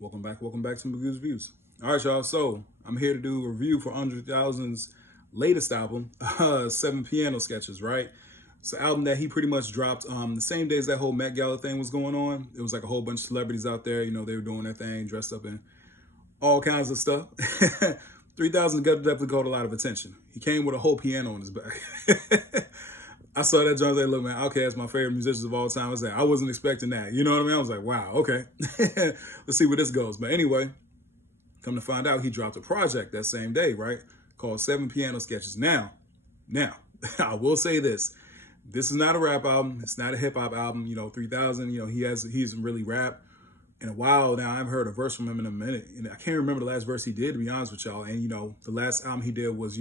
Welcome back to Magoo's Views. All right, y'all. So I'm here to do a review for Andre 3000's latest album, Seven Piano Sketches. Right, it's an album that he pretty much dropped the same day as that whole Met Gala thing was going on. It was like a whole bunch of celebrities out there. You know, they were doing their thing, dressed up in all kinds of stuff. 3000 definitely caught a lot of attention. He came with a whole piano on his back. I saw that Jones. Like, look, man, Outkast, my favorite musicians of all time. I was like, I wasn't expecting that. You know what I mean? I was like, wow, okay. Let's see where this goes. But anyway, come to find out, he dropped a project that same day, right? Called Seven Piano Sketches. Now, I will say this. This is not a rap album. It's not a hip hop album. You know, 3000, you know, he hasn't really rap in a while now. I haven't heard a verse from him in a minute. And I can't remember the last verse he did, to be honest with y'all. And, you know, the last album he did was,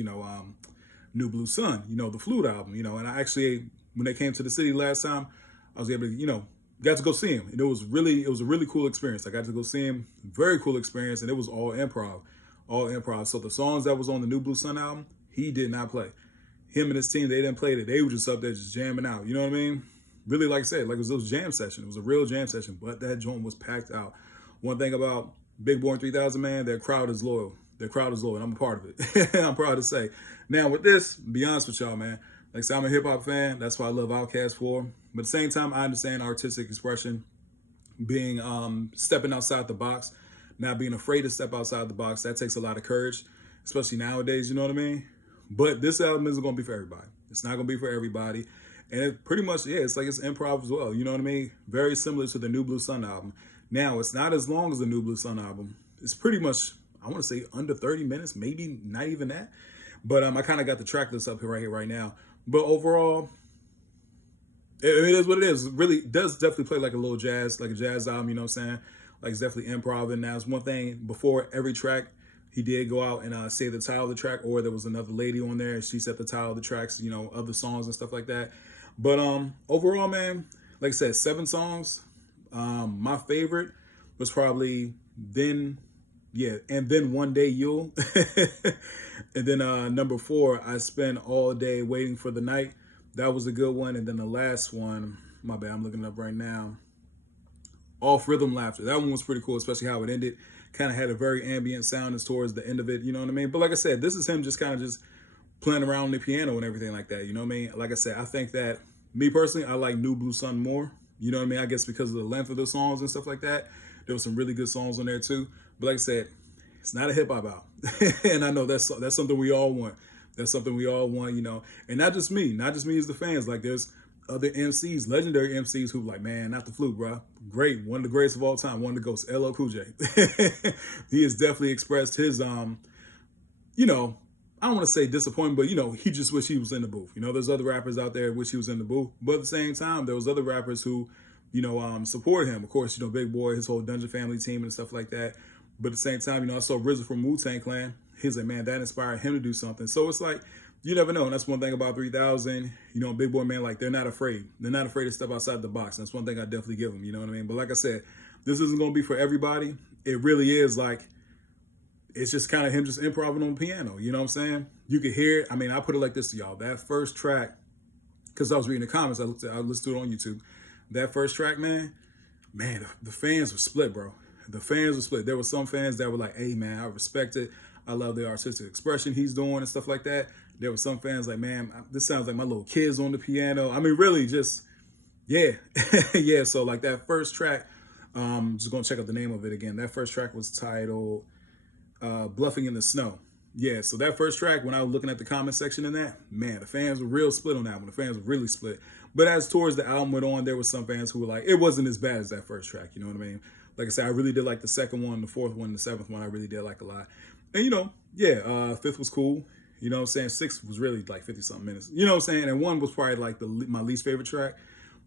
New Blue Sun, you know, the Flute album, you know. And I actually, when they came to the city last time, I was able to, got to go see him. And it was a really cool experience. I got to go see him, very cool experience. And it was all improv. So the songs that was on the New Blue Sun album, he did not play. Him and his team, they didn't play it. They were just up there just jamming out. You know what I mean? Really, like I said, like it was a jam session. It was a real jam session, but that joint was packed out. One thing about Big Boy and 3000, man, their crowd is loyal. Their crowd is loyal, and I'm a part of it. I'm proud to say. Now, with this, be honest with y'all, man. Like I said, I'm a hip hop fan. That's what I love Outkast for. But at the same time, I understand artistic expression, being stepping outside the box, not being afraid to step outside the box. That takes a lot of courage, especially nowadays. You know what I mean? But this album isn't going to be for everybody. It's not going to be for everybody. And it pretty much, yeah, it's like it's improv as well. You know what I mean? Very similar to the New Blue Sun album. Now, it's not as long as the New Blue Sun album. It's pretty much, I want to say, under 30 minutes, maybe not even that. But I kind of got the track list up here right now. But overall, it is what it is. It really does definitely play like a little jazz, like a jazz album, you know what I'm saying? Like it's definitely improv. And now it's one thing, before every track, he did go out and say the title of the track, or there was another lady on there and she said the title of the tracks, you know, of the songs and stuff like that. But overall, man, like I said, 7 songs. My favorite was probably and then One Day You'll. And then number 4, I Spend All Day Waiting for the Night. That was a good one. And then the last one, my bad, I'm looking it up right now. Off Rhythm Laughter. That one was pretty cool, especially how it ended. Kind of had a very ambient sound as towards the end of it, you know what I mean? But like I said, this is him just kind of just playing around on the piano and everything like that, you know what I mean? Like I said, I think that, me personally, I like New Blue Sun more, you know what I mean? I guess because of the length of the songs and stuff like that. There were some really good songs on there too. But like I said, it's not a hip hop album. And I know that's something we all want. That's something we all want, you know. And not just me as the fans. Like there's other MCs, legendary MCs who like, man, not the Flute, bro. Great, one of the greatest of all time, one of the ghosts, LL Cool J. He has definitely expressed his, you know, I don't want to say disappointment, but, you know, he just wish he was in the booth. You know, there's other rappers out there wish he was in the booth. But at the same time, there was other rappers who, you know, supported him. Of course, you know, Big Boy, his whole Dungeon Family team and stuff like that. But at the same time, you know, I saw RZA from Wu-Tang Clan. He's like, man, that inspired him to do something. So it's like, you never know. And that's one thing about 3000. You know, Big Boy, man, like, they're not afraid. They're not afraid to step outside the box. And that's one thing I definitely give them, you know what I mean? But like I said, this isn't going to be for everybody. It really is like, it's just kind of him just improvising on the piano. You know what I'm saying? You could hear it. I mean, I put it like this to y'all. That first track, because I was reading the comments, I listened to it on YouTube. That first track, man, the fans were split, bro. The fans were split. There were some fans that were like, hey, man, I respect it. I love the artistic expression he's doing and stuff like that. There were some fans like, man, this sounds like my little kids on the piano. I mean, really just, yeah. Yeah, so like that first track, just going to check out the name of it again. That first track was titled Bluffing in the Snow. Yeah, so that first track, when I was looking at the comment section in that, man, the fans were real split on that one. The fans were really split. But as towards the album went on, there were some fans who were like, it wasn't as bad as that first track, you know what I mean? Like I said, I really did like the second one, the fourth one, the seventh one, I really did like a lot. And, you know, yeah, fifth was cool. You know what I'm saying? Sixth was really like 50-something minutes. You know what I'm saying? And one was probably like my least favorite track.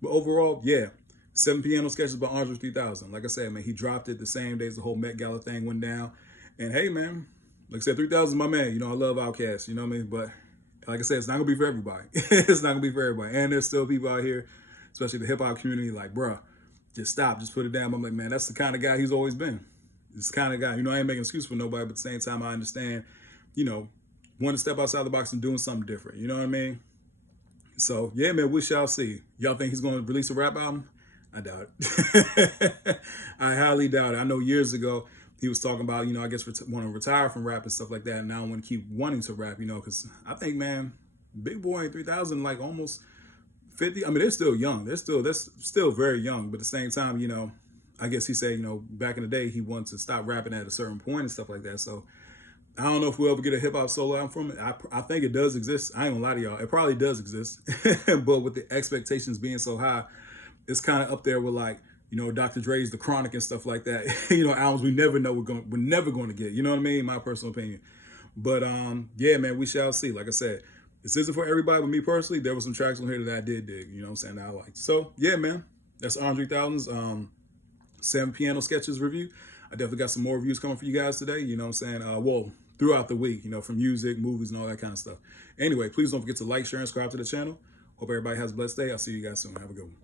But overall, yeah, 7 Piano Sketches by Andre 3000. Like I said, man, he dropped it the same day as the whole Met Gala thing went down. And hey, man, like I said, 3000 my man. You know, I love Outkast, you know what I mean? But like I said, it's not going to be for everybody. It's not going to be for everybody. And there's still people out here, especially the hip-hop community, like, bruh, just stop, just put it down. I'm like, man, that's the kind of guy he's always been. This kind of guy. You know, I ain't making an excuse for nobody, but at the same time, I understand, you know, wanting to step outside the box and doing something different. You know what I mean? So, yeah, man, we shall see. Y'all think he's going to release a rap album? I doubt it. I highly doubt it. I know years ago he was talking about, I guess want to retire from rap and stuff like that. And now I want to keep wanting to rap, because I think, man, Big Boy and 3000 like almost 50. I mean, they're still young. That's still very young. But at the same time, I guess he said, back in the day he wanted to stop rapping at a certain point and stuff like that. So I don't know if we'll ever get a hip hop solo album from it. I think it does exist. I ain't gonna lie to y'all. It probably does exist. But with the expectations being so high, it's kind of up there with like, Dr. Dre's The Chronic and stuff like that. Albums we never know we're never going to get. You know what I mean? My personal opinion. But yeah, man, we shall see. Like I said, this isn't for everybody, but me personally, there were some tracks on here that I did dig. You know what I'm saying? That I liked. So yeah, man, that's Andre 3000's 7 Piano Sketches review. I definitely got some more reviews coming for you guys today. You know what I'm saying? Well, throughout the week, from music, movies, and all that kind of stuff. Anyway, please don't forget to like, share, and subscribe to the channel. Hope everybody has a blessed day. I'll see you guys soon. Have a good one.